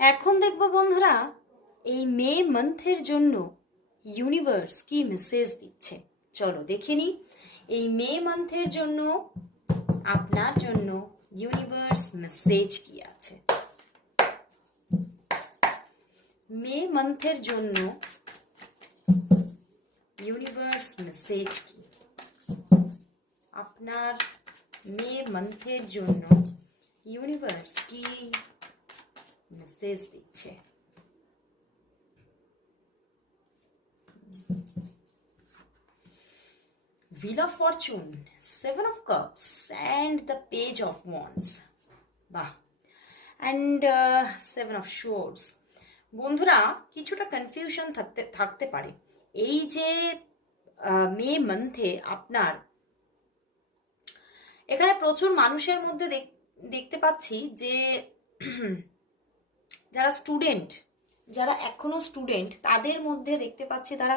এখন দেখবো বন্ধুরা এই মে মান্থের জন্য ইউনিভার্স কি মেসেজ দিচ্ছে। চলো দেখে নি এই মে মান্থের জন্য আপনার জন্য ইউনিভার্স মেসেজ কি আছে। মে মান্থের জন্য ইউনিভার্স মেসেজ কি, আপনার মে মান্থের জন্য ইউনিভার্স কি মেসেজ দিচ্ছে। Wheel of Fortune, Seven of Cups and the Page of Wands, বাহ, and Seven of Swords। বন্ধুরা কিছুটা কনফিউশন থাকতে পারে এই যে মে মান্থে আপনার এখানে প্রচুর মানুষের মধ্যে দেখতে পাচ্ছি যে যারা স্টুডেন্ট, যারা এখনো স্টুডেন্ট তাদের মধ্যে দেখতে পাচ্ছি তারা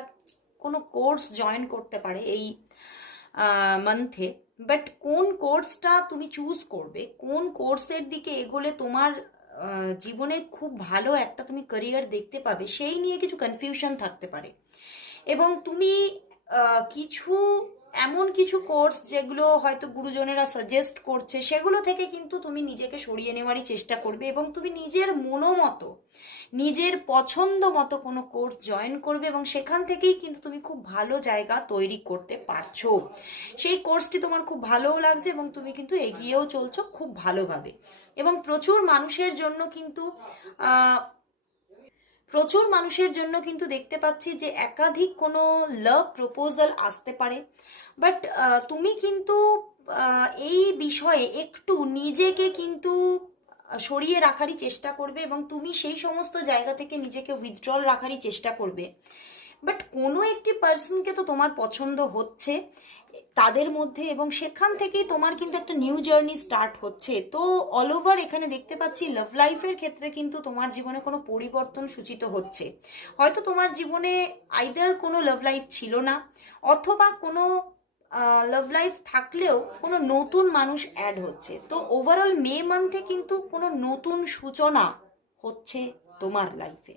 কোনো কোর্স জয়েন করতে পারে এই মান্থে। বাট কোন কোর্সটা তুমি চুজ করবে, কোন কোর্সের দিকে এগোলে তোমার জীবনে খুব ভালো একটা তুমি ক্যারিয়ার দেখতে পাবে, সেই নিয়ে কিছু কনফিউশন থাকতে পারে। এবং তুমি কিছু এমন কিছু কোর্স যেগুলো হয়তো গুরুজনেরা সাজেস্ট করছে সেগুলো থেকে কিন্তু তুমি নিজেকে সরিয়ে নেওয়ারই চেষ্টা করবে এবং তুমি নিজের মনোমতো নিজের পছন্দ মতো কোনো কোর্স জয়েন করবে এবং সেখান থেকেই কিন্তু তুমি খুব ভালো জায়গা তৈরি করতে পারছো। সেই কোর্সটি তোমার খুব ভালোও লাগছে এবং তুমি কিন্তু এগিয়েও চলছো খুব ভালোভাবে। এবং প্রচুর মানুষের জন্য কিন্তু দেখতে পাচ্ছি যে একাধিক কোনো লাভ প্রপোজাল আসতে পারে। বাট তুমি কিন্তু এই বিষয়ে একটু নিজেকে কিন্তু সরিয়ে রাখারই চেষ্টা করবে এবং তুমি সেই সমস্ত জায়গা থেকে নিজেকে উইথড্রল রাখারই চেষ্টা করবে। বাট কোনো একটি পার্সনকে তো তোমার পছন্দ হচ্ছে তাদের মধ্যে এবং সেখান থেকেই তোমার কিন্তু একটা নিউ জার্নি স্টার্ট হচ্ছে। তো অল ওভার এখানে দেখতে পাচ্ছি লাভ লাইফের ক্ষেত্রে কিন্তু তোমার জীবনে কোনো পরিবর্তন সূচিত হচ্ছে। হয়তো তোমার জীবনে আইদার কোনো লাভ লাইফ ছিল না অথবা কোনো লাভ লাইফ থাকলেও কোনো নতুন মানুষ অ্যাড হচ্ছে। তো ওভারঅল মে মান্থে কিন্তু কোনো নতুন সূচনা হচ্ছে তোমার লাইফে।